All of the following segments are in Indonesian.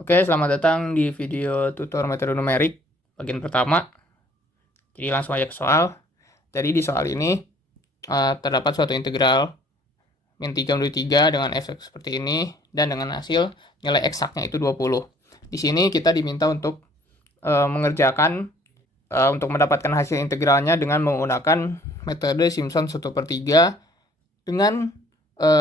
Oke, selamat datang di video tutor metode numerik bagian pertama. Jadi langsung aja ke soal. Jadi di soal ini terdapat suatu integral min 3 menuju 3 dengan f seperti ini dan dengan hasil nilai eksaknya itu 20. Di sini kita diminta untuk mengerjakan untuk mendapatkan hasil integralnya dengan menggunakan metode Simpson 1/3 dengan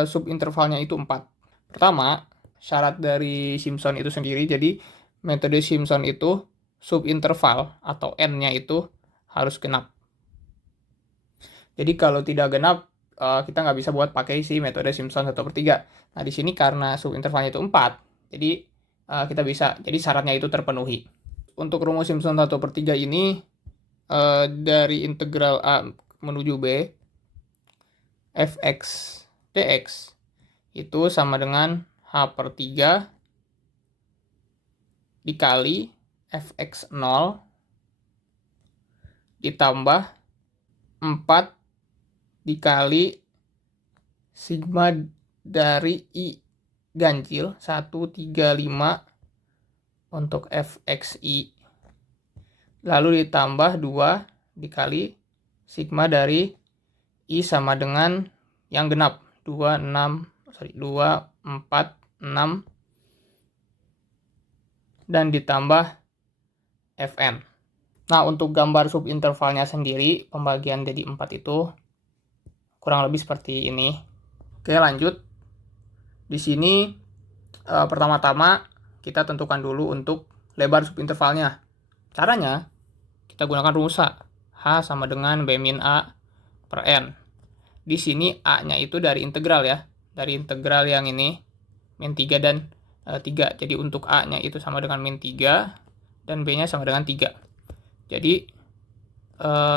subintervalnya itu 4. Pertama, syarat dari Simpson itu sendiri, jadi metode Simpson itu subinterval atau n-nya itu harus genap. Jadi kalau tidak genap, kita nggak bisa buat pakai si metode Simpson 1/3. Nah, di sini karena subintervalnya itu 4, jadi kita bisa, jadi syaratnya itu terpenuhi. Untuk rumus Simpson 1/3 ini, dari integral A menuju B, fx dx itu sama dengan h/3 dikali fx0 ditambah 4 dikali sigma dari I ganjil 135 untuk fxi, lalu ditambah 2 dikali sigma dari I sama dengan yang genap 2, 4, 6 dan ditambah Fn. Nah, untuk gambar subintervalnya sendiri, pembagian jadi 4 itu kurang lebih seperti ini. Oke, lanjut. Di sini pertama-tama kita tentukan dulu untuk lebar subintervalnya. Caranya, kita gunakan rumus A. H sama dengan B min A per N. Di sini A-nya itu dari integral ya. Dari integral yang ini, min 3 dan 3. Jadi untuk A-nya itu sama dengan min 3 dan B-nya sama dengan 3. Jadi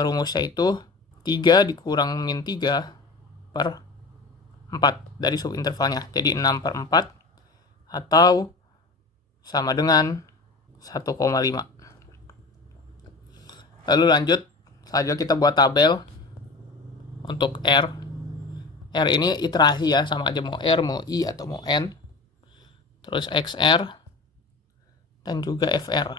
rumusnya itu 3 dikurang min 3 per 4 dari subintervalnya. Jadi 6 per 4 atau sama dengan 1,5. Lalu lanjut saja kita buat tabel untuk R. R ini iterasi ya, sama aja mau R, mau I, atau mau N. Terus XR dan juga FR.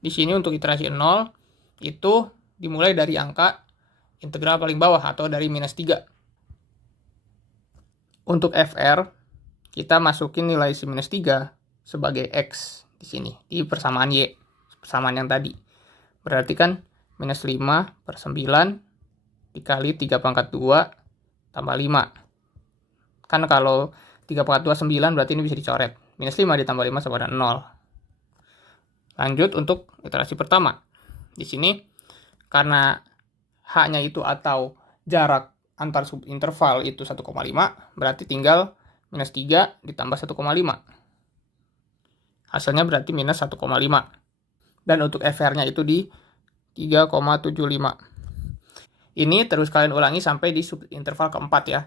Di sini untuk iterasi 0 itu dimulai dari angka integral paling bawah atau dari minus 3. Untuk FR kita masukin nilai si minus 3 sebagai X di sini di persamaan Y, persamaan yang tadi. Berarti kan minus 5 per 9 dikali 3 pangkat 2 tambah 5. Kan kalau 3 pangkat 2 9, berarti ini bisa dicoret. Minus 5 ditambah 5 sama dengan 0. Lanjut untuk iterasi pertama. Di sini karena H-nya itu atau jarak antar subinterval itu 1,5, berarti tinggal minus 3 ditambah 1,5. Hasilnya berarti minus 1,5. Dan untuk FR-nya itu di 3,75. Ini terus kalian ulangi sampai di subinterval keempat ya.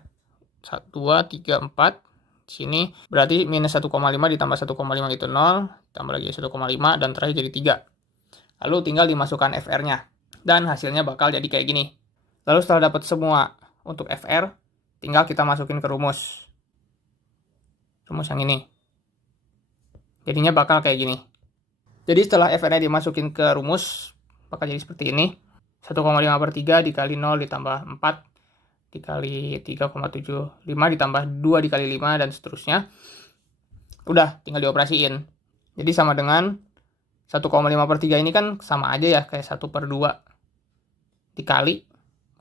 1, 2, 3, 4. Di sini berarti minus 1,5 ditambah 1,5 itu 0. Tambah lagi 1,5 dan terakhir jadi 3. Lalu tinggal dimasukkan FR-nya. Dan hasilnya bakal jadi kayak gini. Lalu setelah dapat semua untuk FR, tinggal kita masukin ke rumus. Rumus yang ini. Jadinya bakal kayak gini. Jadi setelah FR-nya dimasukin ke rumus, bakal jadi seperti ini. 1,5 per 3 dikali 0 ditambah 4 dikali 3,75 ditambah 2 dikali 5 dan seterusnya. Udah, tinggal dioperasiin. Jadi sama dengan 1,5 per 3 ini kan sama aja ya, kayak 1 per 2 dikali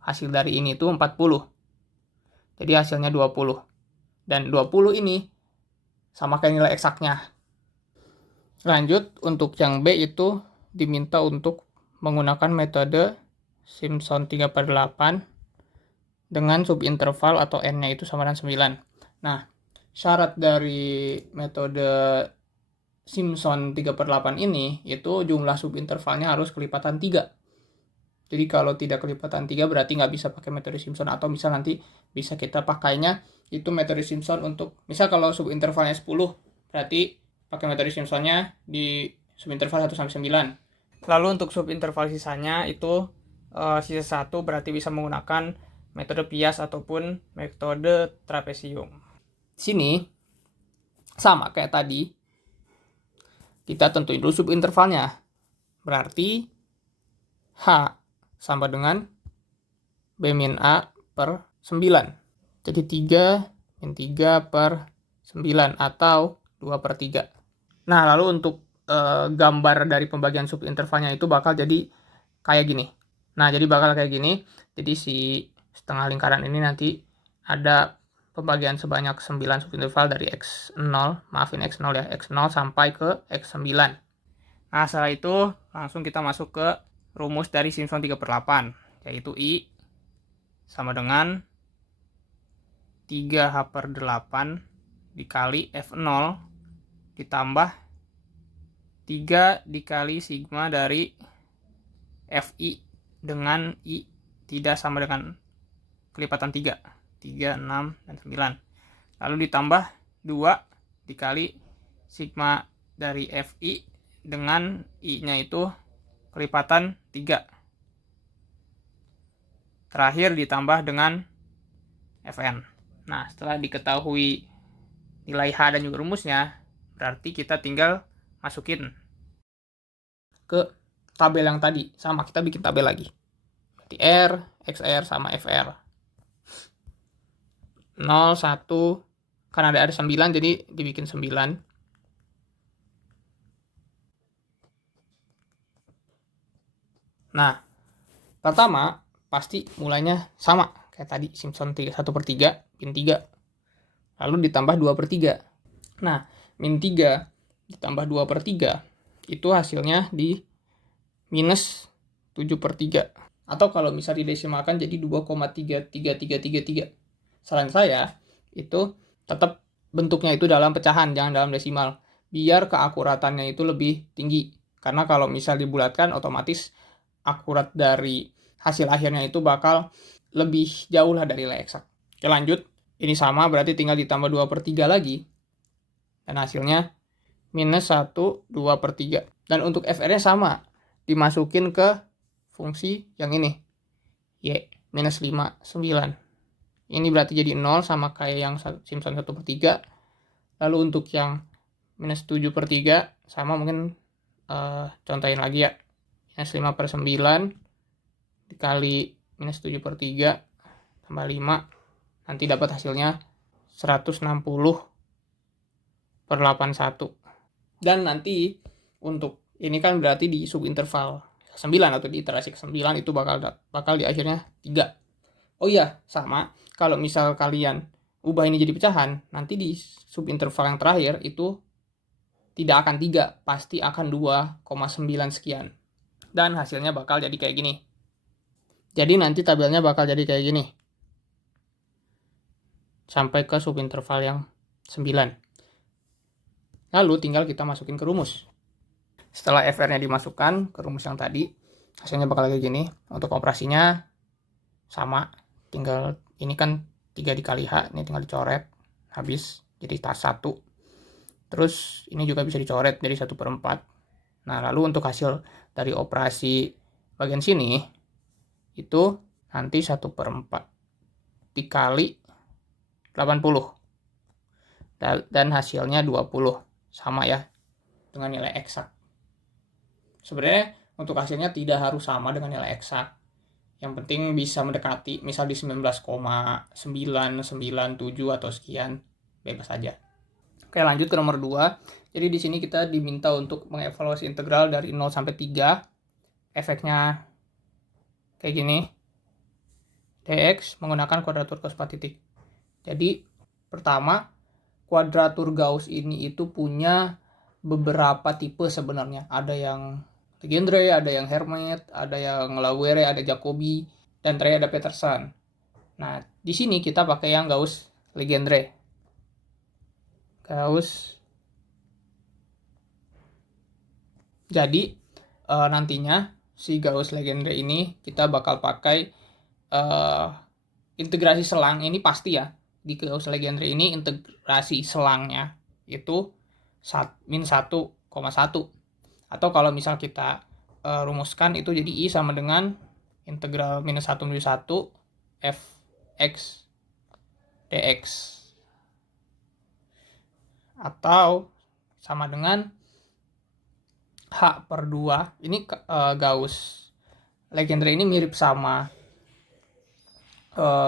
hasil dari ini itu 40. Jadi hasilnya 20. Dan 20 ini sama kayak nilai eksaknya. Lanjut, untuk yang B itu diminta untuk menggunakan metode Simpson 3/8 dengan subinterval atau N-nya itu sama dengan 9. Nah, syarat dari metode Simpson 3/8 ini itu jumlah subintervalnya harus kelipatan 3. Jadi kalau tidak kelipatan 3 berarti nggak bisa pakai metode Simpson, atau misal nanti bisa kita pakainya itu metode Simpson untuk, misal kalau subintervalnya 10 berarti pakai metode Simpsonnya di subinterval 1-9. Lalu untuk subinterval sisanya itu sisa 1 berarti bisa menggunakan metode Piast ataupun metode trapesium. Sini Sama kayak tadi, kita tentuin dulu subintervalnya. Berarti H sama dengan B min A per 9. Jadi 3 min 3 per 9 atau 2 per 3. Nah, lalu untuk gambar dari pembagian subintervalnya itu bakal jadi kayak gini. Nah, jadi bakal kayak gini. Jadi si setengah lingkaran ini nanti ada pembagian sebanyak 9 subinterval dari X0, maafin X0 ya, X0 sampai ke X9. Nah, setelah itu langsung kita masuk ke rumus dari Simpson 3/8, yaitu I sama dengan 3H per 8 dikali F0 ditambah 3 dikali sigma dari Fi dengan I tidak sama dengan kelipatan 3, 6, dan 9. Lalu ditambah 2 dikali sigma dari Fi dengan I-nya itu kelipatan 3. Terakhir ditambah dengan Fn. Nah, setelah diketahui nilai H dan juga rumusnya, berarti kita tinggal masukin ke tabel yang tadi. Sama, kita bikin tabel lagi. Berarti R, XR sama FR. 0, 1, karena ada 9 jadi dibikin 9. Nah, pertama pasti mulainya sama kayak tadi, Simpson 1/3 min 3. Lalu ditambah 2/3. Nah, min 3 ditambah 2/3 itu hasilnya di minus 7/3. Atau kalau bisa didesimalkan jadi 2,33333. Saran saya itu tetap bentuknya itu dalam pecahan, jangan dalam desimal. Biar keakuratannya itu lebih tinggi. Karena kalau misal dibulatkan, otomatis akurat dari hasil akhirnya itu bakal lebih jauh lah dari nilai eksak. Oke, lanjut. Ini sama, berarti tinggal ditambah 2/3 lagi. Dan hasilnya minus 1, 2/3. Dan untuk FR-nya sama. Dimasukin ke fungsi yang ini. Y, minus 5, 9. Ini berarti jadi 0 sama kayak yang Simpson 1/3. Lalu untuk yang minus 7/3 sama, mungkin contohin lagi ya. Minus 5/9 dikali minus 7/3 tambah 5. Nanti dapat hasilnya 160/81. Dan nanti untuk ini kan berarti di subinterval 9 atau di iterasi ke-9 itu bakal di akhirnya 3. Oh iya, sama. Kalau misal kalian ubah ini jadi pecahan, nanti di subinterval yang terakhir itu tidak akan 3, pasti akan 2,9 sekian. Dan hasilnya bakal jadi kayak gini. Jadi nanti tabelnya bakal jadi kayak gini. Sampai ke subinterval yang 9. Lalu tinggal kita masukin ke rumus. Setelah FR-nya dimasukkan ke rumus yang tadi, hasilnya bakal kayak gini. Untuk operasinya sama, tinggal ini kan 3 dikali H, ini tinggal dicoret, habis jadi tas 1. Terus ini juga bisa dicoret jadi 1/4. Nah, lalu untuk hasil dari operasi bagian sini itu nanti 1/4 dikali 80. Dan hasilnya 20. Sama ya dengan nilai eksak. Sebenarnya untuk hasilnya tidak harus sama dengan nilai eksak. Yang penting bisa mendekati, misal di 19,997 atau sekian, bebas aja. Oke, lanjut ke nomor 2. Jadi di sini kita diminta untuk mengevaluasi integral dari 0 sampai 3. Efeknya kayak gini. dx menggunakan kuadratur cos 4 titik. Jadi pertama, kuadratur Gauss ini itu punya beberapa tipe sebenarnya. Ada yang Legendre, ada yang Hermite, ada yang Laguerre, ada Jacobi, dan terakhir ada Peterson. Nah, di sini kita pakai yang Gauss Legendre. Gauss. Jadi nantinya si Gauss Legendre ini kita bakal pakai integrasi selang. Ini pasti ya, di Gauss Legendre ini integrasi selangnya itu min 1,1. Atau kalau misal kita rumuskan itu jadi I sama dengan integral minus 1 menuju 1 fx dx. atau sama dengan H per 2. Ini Gauss Legendre ini mirip sama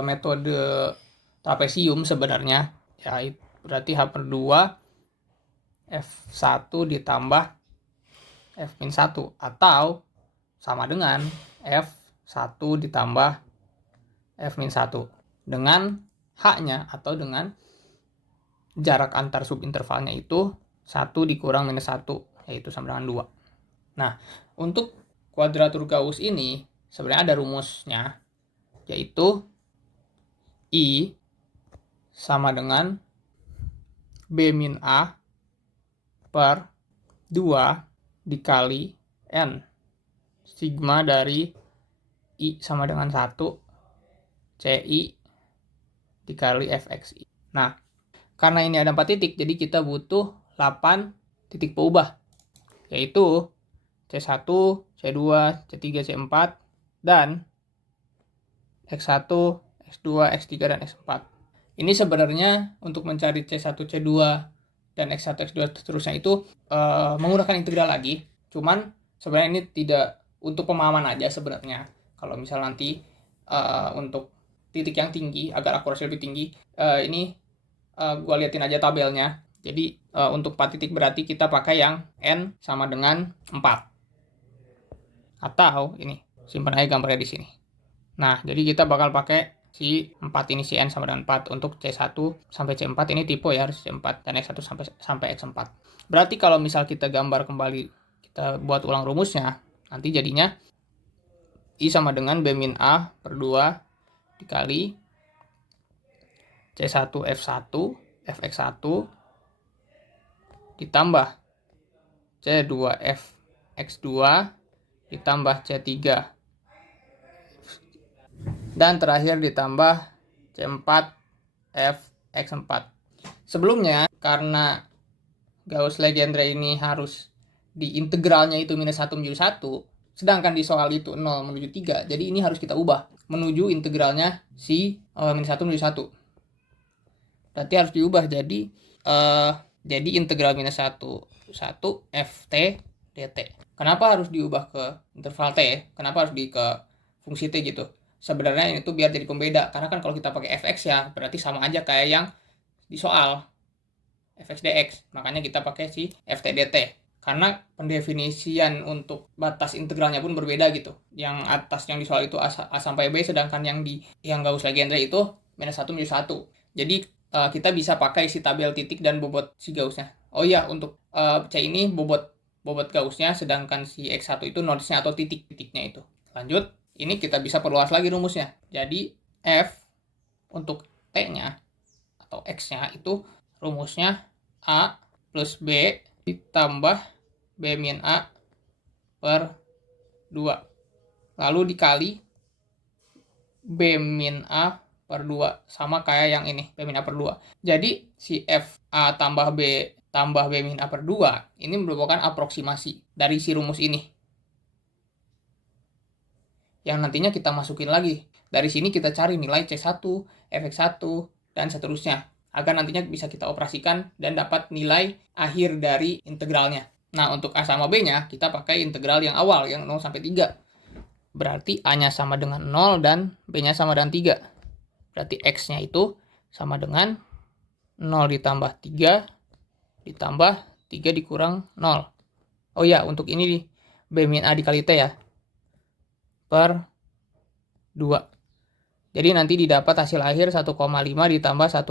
metode trapesium sebenarnya. Ya, berarti H per 2 F1 ditambah F-1 atau sama dengan F1 ditambah F-1 dengan H-nya atau dengan jarak antar subintervalnya itu 1 dikurang minus 1, yaitu sama dengan 2. Nah, untuk kuadratur Gauss ini sebenarnya ada rumusnya, yaitu I sama dengan B min A per 2 dikali N. Sigma dari I sama dengan 1 CI dikali FXI. Nah, karena ini ada 4 titik, jadi kita butuh 8 titik peubah, yaitu C1, C2, C3, C4, dan X1, X2, X3, dan X4. Ini sebenarnya untuk mencari C1, C2, dan X1, X2 seterusnya itu menggunakan integral lagi. Cuman sebenarnya ini tidak untuk pemahaman aja sebenarnya. Kalau misal nanti untuk titik yang tinggi, agar akurasi lebih tinggi, ini gue liatin aja tabelnya. Jadi untuk 4 titik berarti kita pakai yang N sama dengan 4. Atau ini, simpan aja gambarnya di sini. Nah, jadi kita bakal pakai si 4 ini, si N sama dengan 4. Untuk C1 sampai C4 ini tipe ya, harus C4, dan X1 sampai X4. Berarti kalau misal kita gambar kembali, kita buat ulang rumusnya, nanti jadinya I sama dengan B min A per 2 dikali C1 F1 Fx1 ditambah C2 Fx2 ditambah C3 dan terakhir ditambah C4 Fx4. Sebelumnya, karena Gauss Legendre ini harus di integralnya itu minus 1 menuju 1, sedangkan di soal itu 0 menuju 3, jadi ini harus kita ubah menuju integralnya si minus 1 menuju 1. Berarti harus diubah jadi integral minus 1 ft dt. Kenapa harus diubah ke interval t? Kenapa harus ke fungsi t gitu? Sebenarnya ini tuh biar jadi pembeda, karena kan kalau kita pakai fx ya berarti sama aja kayak yang di soal fx dx. Makanya kita pakai si ft dt. Karena pendefinisian untuk batas integralnya pun berbeda gitu. Yang atas yang di soal itu A sampai B, sedangkan yang Gauss Legendre itu minus 1 menuju 1. Jadi kita bisa pakai si tabel titik dan bobot si Gaussnya. Oh iya, untuk C ini bobot Gaussnya, sedangkan si X1 itu nodesnya atau titiknya itu. Lanjut, ini kita bisa perluas lagi rumusnya. Jadi F untuk T-nya atau X-nya itu rumusnya A plus B ditambah B min A per 2. Lalu dikali B min A per 2, sama kayak yang ini, B min A per 2. Jadi si F A tambah B min A per 2 ini merupakan aproksimasi dari si rumus ini, yang nantinya kita masukin lagi. Dari sini kita cari nilai C1, Fx1, dan seterusnya, agar nantinya bisa kita operasikan dan dapat nilai akhir dari integralnya. Nah, untuk A sama B-nya kita pakai integral yang awal, yang 0 sampai 3. Berarti A-nya sama dengan 0 dan B-nya sama dengan 3. Berarti X-nya itu sama dengan 0 ditambah 3 ditambah 3 dikurang 0. Oh ya, untuk ini B min A dikali T ya, per 2. Jadi nanti didapat hasil akhir 1,5 ditambah 1,5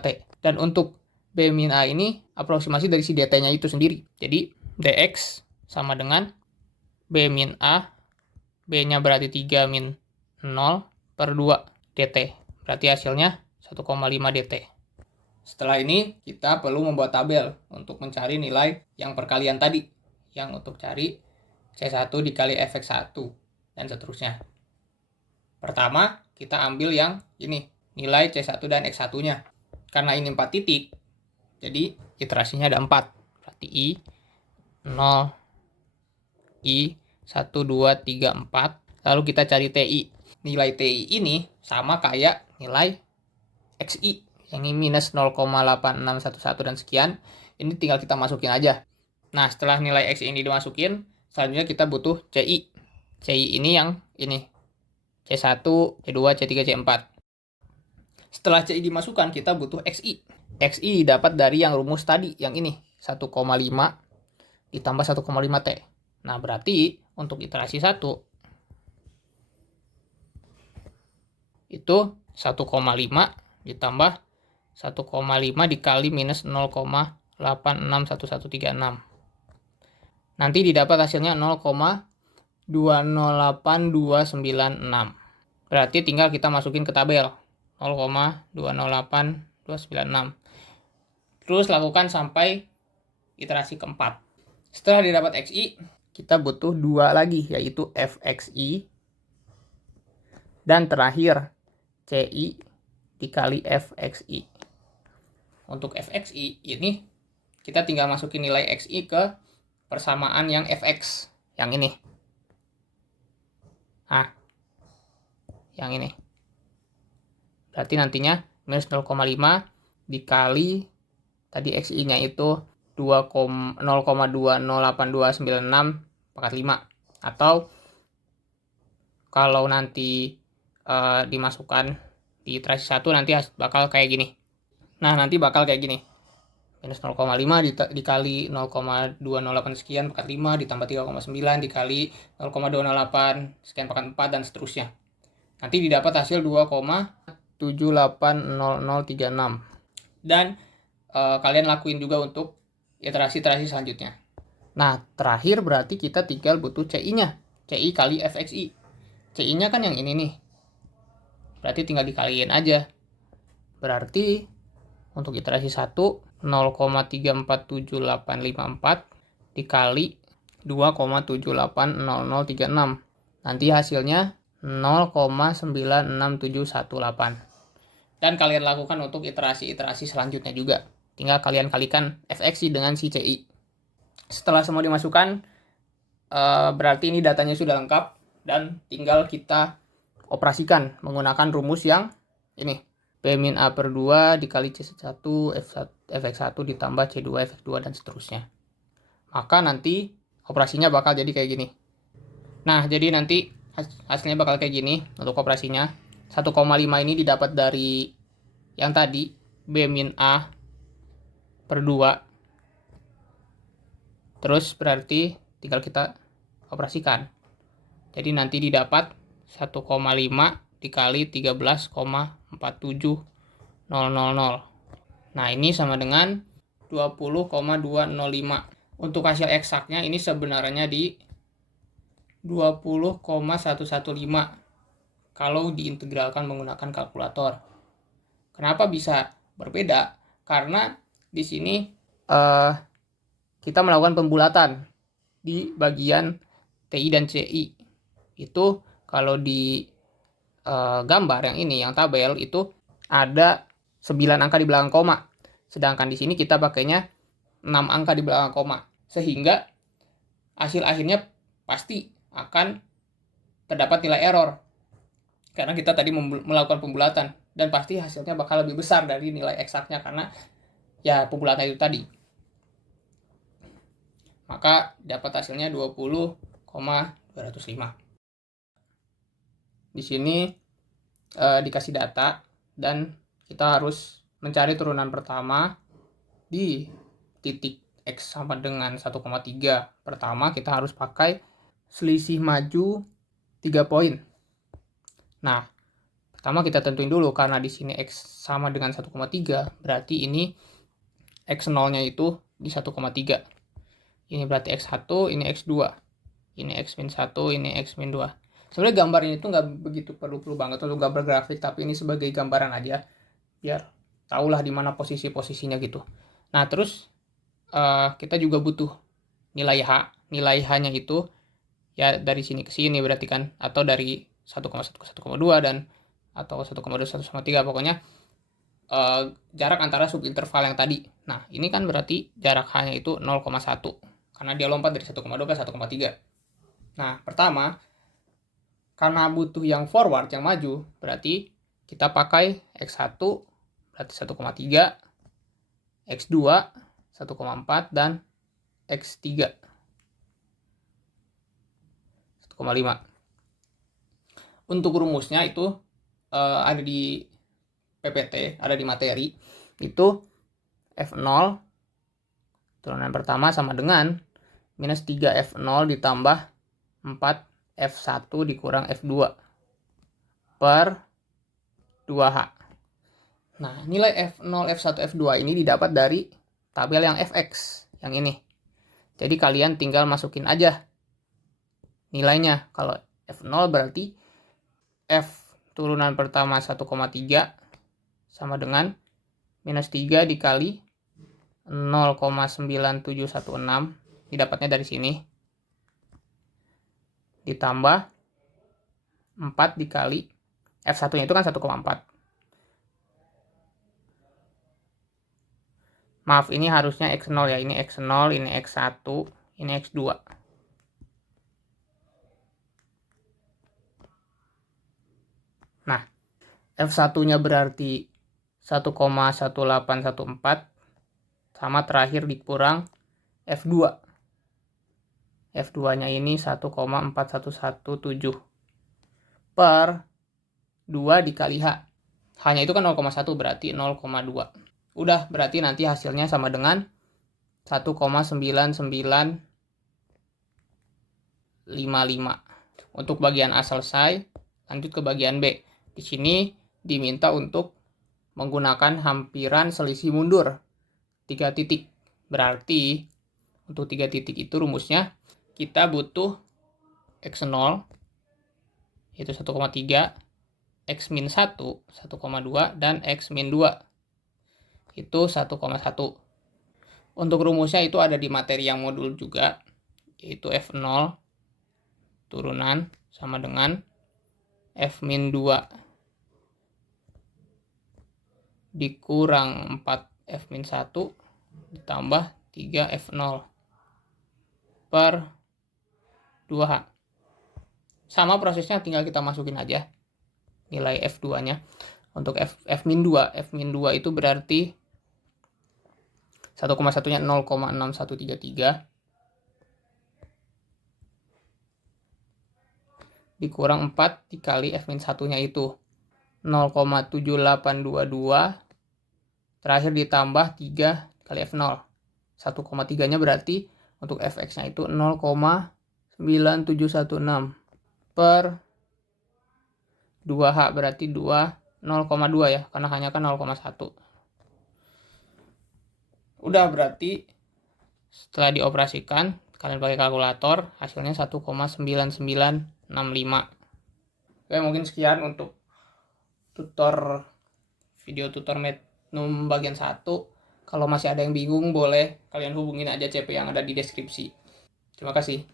T. Dan untuk B min A ini aproksimasi dari si dt-nya itu sendiri. Jadi dx sama dengan B min A, B-nya berarti 3 min 0 per 2 dt. Berarti hasilnya 1,5 dt. Setelah ini kita perlu membuat tabel untuk mencari nilai yang perkalian tadi, yang untuk cari C1 dikali Fx1 dan seterusnya. Pertama, kita ambil yang ini, nilai C1 dan X1-nya. Karena ini 4 titik, jadi iterasinya ada 4. Berarti I 0, I 1, 2, 3, 4. Lalu kita cari TI. Nilai TI ini sama kayak nilai XI, Yang ini minus 0,8611 dan sekian. Ini tinggal kita masukin aja. Nah, setelah nilai X ini dimasukin, selanjutnya kita butuh CI. CI ini yang ini. C1, C2, C3, C4. Setelah CI dimasukkan, kita butuh XI. XI dapat dari yang rumus tadi, yang ini. 1,5 ditambah 1,5T. Nah, berarti untuk iterasi 1, itu 1,5 ditambah 1,5 dikali minus 0,861136. Nanti didapat hasilnya 0,208296. Berarti tinggal kita masukin ke tabel 0,208296. Terus lakukan sampai iterasi keempat. Setelah didapat XI, kita butuh 2 lagi, yaitu FXI. Dan terakhir CI dikali FXI. Untuk FXI ini kita tinggal masukin nilai XI ke persamaan yang FX, yang ini. Nah, yang ini. Berarti nantinya minus 0,5 dikali tadi XI-nya itu 0,208296 pangkat 5. Atau kalau nanti dimasukkan di iterasi 1 nanti bakal kayak gini. Nah, nanti bakal kayak gini. Minus 0,5 dikali 0,208 sekian pangkat 5 ditambah 3,9 dikali 0,208 sekian pangkat 4 dan seterusnya. Nanti didapat hasil 2,780036. Dan kalian lakuin juga untuk iterasi-iterasi selanjutnya. Nah, terakhir berarti kita tinggal butuh CI-nya. CI kali FXI. CI-nya kan yang ini nih. Berarti tinggal dikaliin aja. Berarti untuk iterasi 1, 0,347854 dikali 2,780036. Nanti hasilnya 0,96718. Dan kalian lakukan untuk iterasi-iterasi selanjutnya juga. Tinggal kalian kalikan FXI dengan si CI. Setelah semua dimasukkan, berarti ini datanya sudah lengkap. Dan tinggal kita operasikan menggunakan rumus yang ini. P-A/2 dikali C1, Fx1 ditambah C2, Fx2 dan seterusnya. Maka nanti operasinya bakal jadi kayak gini. Nah, jadi nanti hasilnya bakal kayak gini untuk operasinya. 1,5 ini didapat dari yang tadi, B-A/2. Terus berarti tinggal kita operasikan. Jadi nanti didapat 1,5 dikali 13,47000. Nah, ini sama dengan 20,205. Untuk hasil eksaknya ini sebenarnya di 20,115 kalau diintegralkan menggunakan kalkulator. Kenapa bisa berbeda? Karena di sini kita melakukan pembulatan di bagian TI dan CI. Itu kalau di gambar yang ini, yang tabel itu ada 9 angka di belakang koma. Sedangkan di sini kita pakainya 6 angka di belakang koma. Sehingga hasil akhirnya pasti akan terdapat nilai error. Karena kita tadi melakukan pembulatan. Dan pasti hasilnya bakal lebih besar dari nilai eksaknya. Karena ya pembulatan itu tadi. Maka dapat hasilnya 20,205. Di sini dikasih data dan kita harus mencari turunan pertama di titik X sama dengan 1,3. Pertama kita harus pakai selisih maju 3 poin. Nah, pertama kita tentuin dulu karena di sini X sama dengan 1,3, berarti ini X0-nya itu di 1,3. Ini berarti X1, ini X2. Ini X-1, ini X-2. Sebenarnya gambar ini tuh nggak begitu perlu banget untuk gambar grafik, tapi ini sebagai gambaran aja biar tahulah di mana posisi-posisinya gitu. Nah, terus kita juga butuh nilai H. Nilai H-nya itu ya dari sini ke sini berarti kan, atau dari 1,1 ke 1,2 dan atau 1,2 1,3 pokoknya jarak antara subinterval yang tadi. Nah, ini kan berarti jarak H-nya itu 0,1 karena dia lompat dari 1,2 ke 1,3. Nah, pertama karena butuh yang forward, yang maju, berarti kita pakai X1 berarti 1,3, X2 1,4, dan X3 1,5. Untuk rumusnya itu ada di PPT, ada di materi. Itu F0 turunan pertama sama dengan minus 3F0 ditambah 4F1 dikurang F2 per 2H. Nah, nilai F0, F1, F2 ini didapat dari tabel yang Fx, yang ini. Jadi kalian tinggal masukin aja nilainya. Kalau F0 berarti F turunan pertama 1,3 sama dengan minus 3 dikali 0,9716, didapatnya dari sini, ditambah 4 dikali F1 nya itu kan 1,4. Maaf, ini harusnya X0 ya, ini X0, ini X1, ini X2. Nah, F1 nya berarti 1,1814 sama terakhir dikurang F2. F2 nya ini 1,4117 per 2 dikali H. H-nya itu kan 0,1 berarti 0,2. Udah, berarti nanti hasilnya sama dengan 1,9955. Untuk bagian A selesai, lanjut ke bagian B. Di sini diminta untuk menggunakan hampiran selisih mundur 3 titik. Berarti untuk 3 titik itu rumusnya kita butuh X0 yaitu 1,3, X min 1 1,2, dan X min 2 itu 1,1. Untuk rumusnya itu ada di materi yang modul juga, yaitu F0 turunan sama dengan F min 2 dikurang 4 F min 1 ditambah 3 F0 per 2H. Sama prosesnya, tinggal kita masukin aja nilai F2 nya. Untuk F min 2 itu berarti 1,1 nya 0,6133 dikurang 4 dikali F min 1 nya itu 0,7822, terakhir ditambah 3 kali F0. 1,3 nya berarti untuk Fx nya itu 0,9716 per 2H, berarti 0,2 ya, karena hanya kan 0,1. Udah, berarti setelah dioperasikan kalian pakai kalkulator hasilnya 1,9965. Oke, mungkin sekian untuk video tutor Magnum bagian 1. Kalau masih ada yang bingung boleh kalian hubungin aja CP yang ada di deskripsi. Terima kasih.